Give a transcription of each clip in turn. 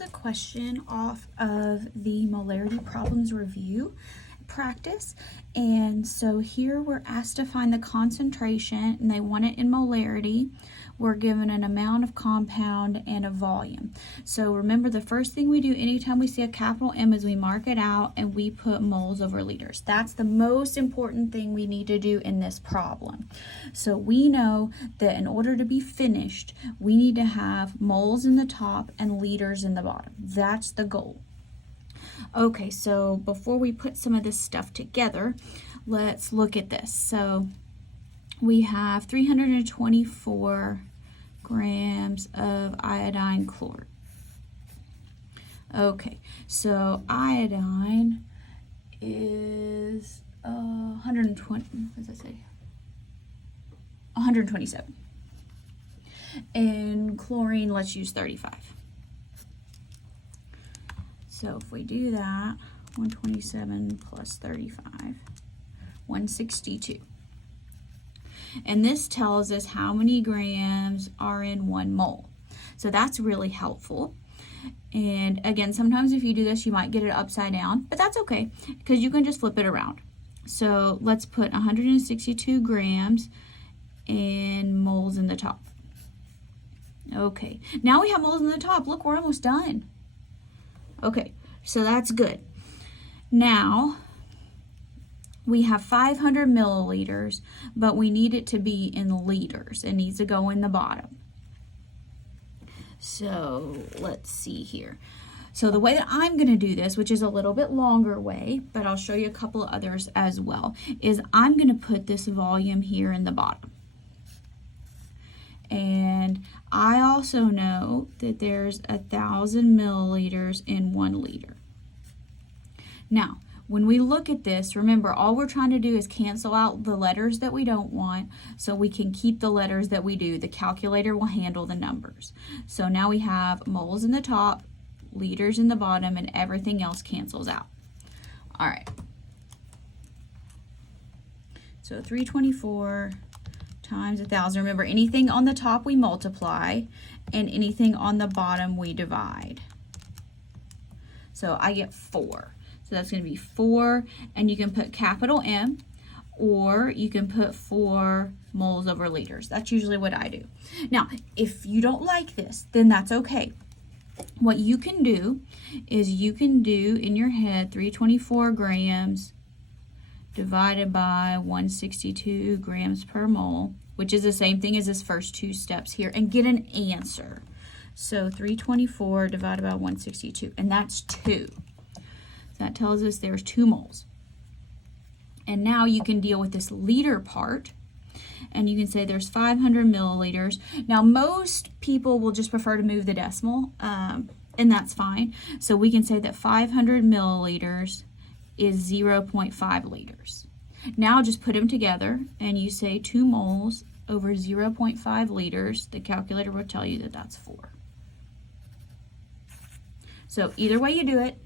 is a question off of the Molarity Problems review practice. And so here we're asked to find the concentration, and they want it in molarity. We're given an amount of compound and a volume. So remember, the first thing we do anytime we see a capital M is we mark it out and we put moles over liters. That's the most important thing we need to do in this problem. So we know that in order to be finished, we need to have moles in the top and liters in the bottom. That's the goal. Okay, so before we put some of this stuff together, let's look at this. So we have 324 grams of iodine chloride. Okay, so iodine is 120, what does that say? 127. And chlorine, let's use 35. So if we do that, 127 plus 35, 162. And this tells us how many grams are in 1 mole. So that's really helpful. And again, sometimes if you do this, you might get it upside down, but that's okay because you can just flip it around. So let's put 162 grams in moles in the top. Okay, now we have moles in the top. Look, we're almost done. Okay, so that's good. Now, we have 500 milliliters, but we need it to be in liters. It needs to go in the bottom. So let's see here. So the way that I'm going to do this, which is a little bit longer way, but I'll show you a couple of others as well, is I'm going to put this volume here in the bottom. And I also know that there's 1,000 milliliters in 1 liter. Now, when we look at this, remember, all we're trying to do is cancel out the letters that we don't want so we can keep the letters that we do. The calculator will handle the numbers. So now we have moles in the top, liters in the bottom, and everything else cancels out. All right. So 324 times 1,000. Remember, anything on the top we multiply, and anything on the bottom we divide. So I get 4. So that's going to be 4, and you can put capital M, or you can put 4 moles over liters. That's usually what I do. Now, if you don't like this, then that's okay. What you can do is you can do in your head 324 grams divided by 162 grams per mole, which is the same thing as this first 2 steps here, and get an answer. So 324 divided by 162, and that's 2. So that tells us there's 2 moles. And now you can deal with this liter part, and you can say there's 500 milliliters. Now, most people will just prefer to move the decimal, and that's fine. So we can say that 500 milliliters is 0.5 liters. Now just put them together, and you say 2 moles over 0.5 liters. The calculator will tell you that that's 4. So either way you do it,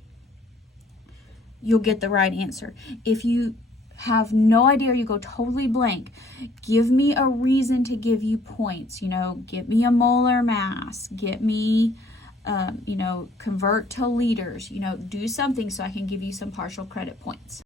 you'll get the right answer. If you have no idea or you go totally blank, give me a reason to give you points. You know, get me a molar mass, get me, convert to liters, do something so I can give you some partial credit points.